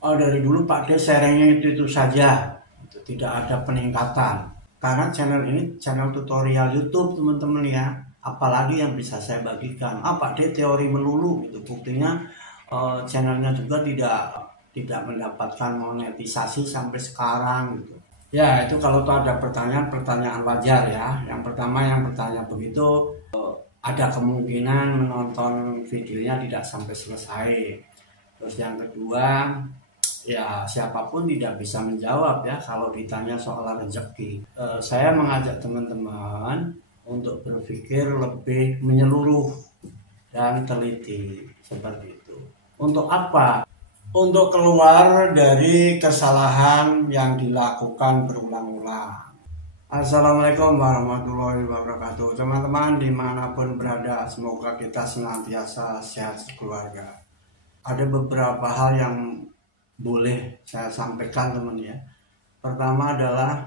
Oh, dari dulu Pak D sharingnya itu saja, tidak ada peningkatan. Karena channel ini channel tutorial YouTube teman-teman ya. Apalagi yang bisa saya bagikan. Pak D teori melulu itu buktinya channelnya juga tidak mendapatkan monetisasi sampai sekarang gitu. Ya itu kalau tuh ada pertanyaan wajar ya. Yang pertama yang bertanya begitu ada kemungkinan menonton videonya tidak sampai selesai. Terus yang kedua ya siapapun tidak bisa menjawab ya kalau ditanya soal rezeki. Saya mengajak teman-teman untuk berpikir lebih menyeluruh dan teliti seperti itu. Untuk apa? Untuk keluar dari kesalahan yang dilakukan berulang-ulang. Assalamualaikum warahmatullahi wabarakatuh. Teman-teman dimanapun berada, semoga kita senantiasa sehat sekeluarga. Ada beberapa hal yang boleh saya sampaikan teman ya. Pertama adalah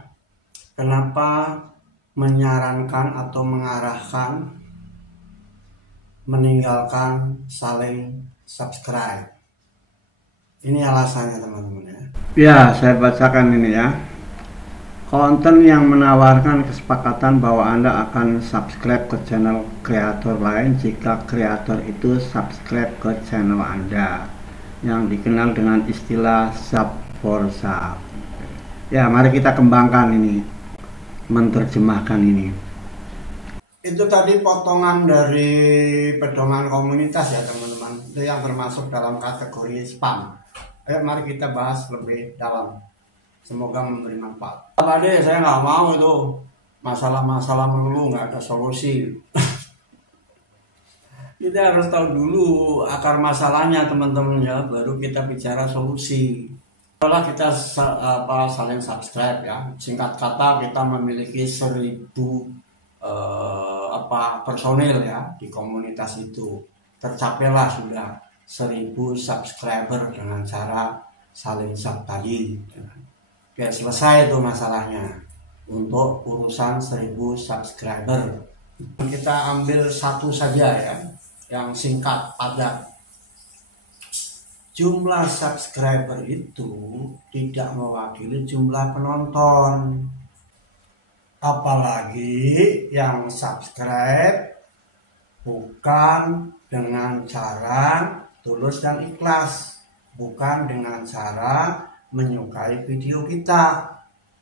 kenapa menyarankan atau mengarahkan meninggalkan saling subscribe. Ini alasannya teman-teman ya. Ya, saya bacakan ini ya. Konten yang menawarkan kesepakatan bahwa Anda akan subscribe ke channel kreator lain jika kreator itu subscribe ke channel Anda, yang dikenal dengan istilah sub for sub. Ya, mari kita kembangkan ini, menerjemahkan ini. Itu tadi potongan dari pedoman komunitas ya teman-teman, itu yang termasuk dalam kategori spam. Ayo mari kita bahas lebih dalam. Semoga memberi manfaat. Tadi saya nggak mau itu masalah-masalah melulu, nggak ada solusi. Kita harus tahu dulu akar masalahnya teman-teman ya, baru kita bicara solusi. Kalau kita saling subscribe ya, singkat kata kita memiliki 1000 personil ya di komunitas itu. Tercapailah sudah 1000 subscriber dengan cara saling sub tadi. Oke, selesai itu masalahnya untuk urusan 1000 subscriber. Kita ambil satu saja ya, yang singkat padat. Jumlah subscriber itu tidak mewakili jumlah penonton. Apalagi yang subscribe bukan dengan cara tulus dan ikhlas, bukan dengan cara menyukai video kita,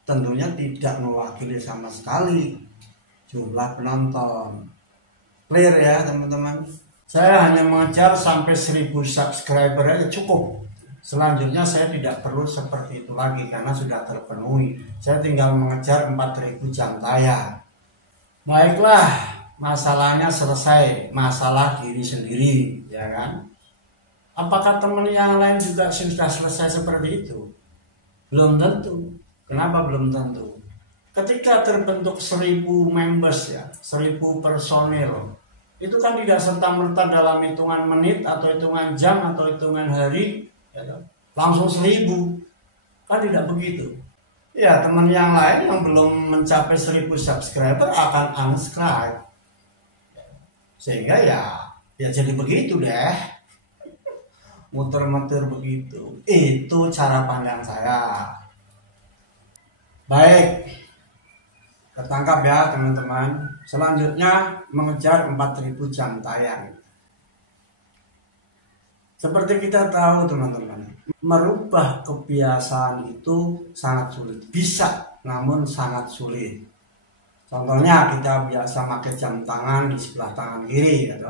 tentunya tidak mewakili sama sekali jumlah penonton. Clear ya teman-teman? Saya hanya mengejar sampai 1000 subscriber aja cukup. Selanjutnya saya tidak perlu seperti itu lagi karena sudah terpenuhi. Saya tinggal mengejar 4000 jam tayang. Baiklah, masalahnya selesai, masalah diri sendiri, ya kan? Apakah teman yang lain juga sudah selesai seperti itu? Belum tentu. Kenapa belum tentu? Ketika terbentuk 1000 members ya, 1000 personil, itu kan tidak serta-merta dalam hitungan menit atau hitungan jam atau hitungan hari, ya, langsung 1000. Kan tidak begitu. Ya, teman yang lain yang belum mencapai 1000 subscriber akan unsubscribe. Sehingga ya jadi begitu deh. Muter-muter begitu. Itu cara pandang saya. Baik, ketangkap ya teman-teman. Selanjutnya mengejar 4000 jam tayang. Seperti kita tahu teman-teman, merubah kebiasaan itu sangat sulit. Bisa, namun sangat sulit. Contohnya kita biasa pakai jam tangan di sebelah tangan kiri, gitu.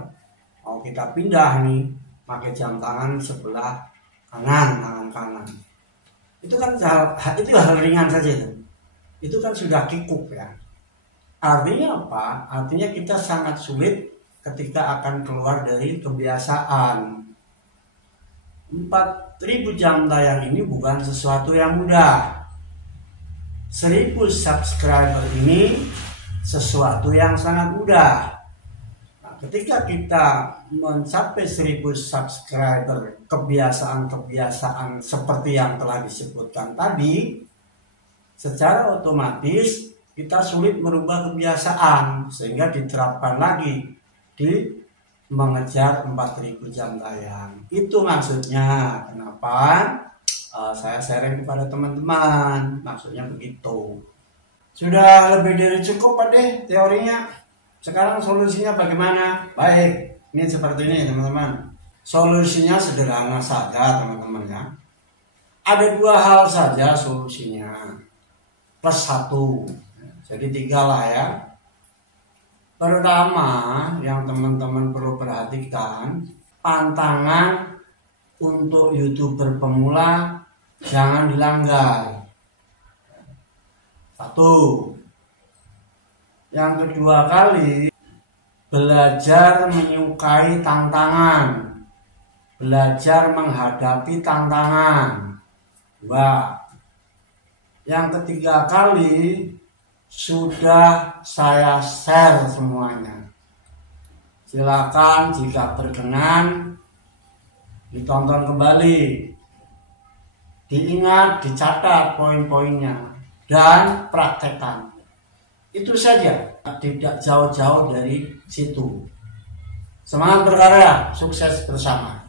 Mau kita pindah nih, pakai jam tangan sebelah kanan, tangan kanan. Itu kan hal ringan saja. Itu kan sudah kikuk ya. Artinya apa? Artinya kita sangat sulit ketika akan keluar dari kebiasaan. 4000 jam tayang ini bukan sesuatu yang mudah. 1000 subscriber ini sesuatu yang sangat mudah. Nah, ketika kita mencapai 1000 subscriber, kebiasaan-kebiasaan seperti yang telah disebutkan tadi, secara otomatis kita sulit merubah kebiasaan sehingga diterapkan lagi di mengejar 4000 jam tayang. Itu maksudnya kenapa saya sharing kepada teman-teman, maksudnya begitu. Sudah lebih dari cukup Pak De teorinya. Sekarang solusinya bagaimana? Baik, ini seperti ini teman-teman. Solusinya sederhana saja teman-teman ya. Ada 2 hal saja solusinya, plus 1, jadi 3 lah ya. Pertama yang teman-teman perlu perhatikan, pantangan untuk YouTuber pemula jangan dilanggar. 1. Yang kedua kali, belajar menyukai tantangan, belajar menghadapi tantangan. 2. Yang ketiga kali, sudah saya share semuanya. Silakan jika berkenan ditonton kembali, diingat, dicatat poin-poinnya, dan praktekkan. Itu saja, tidak jauh-jauh dari situ. Semangat berkarya, sukses bersama.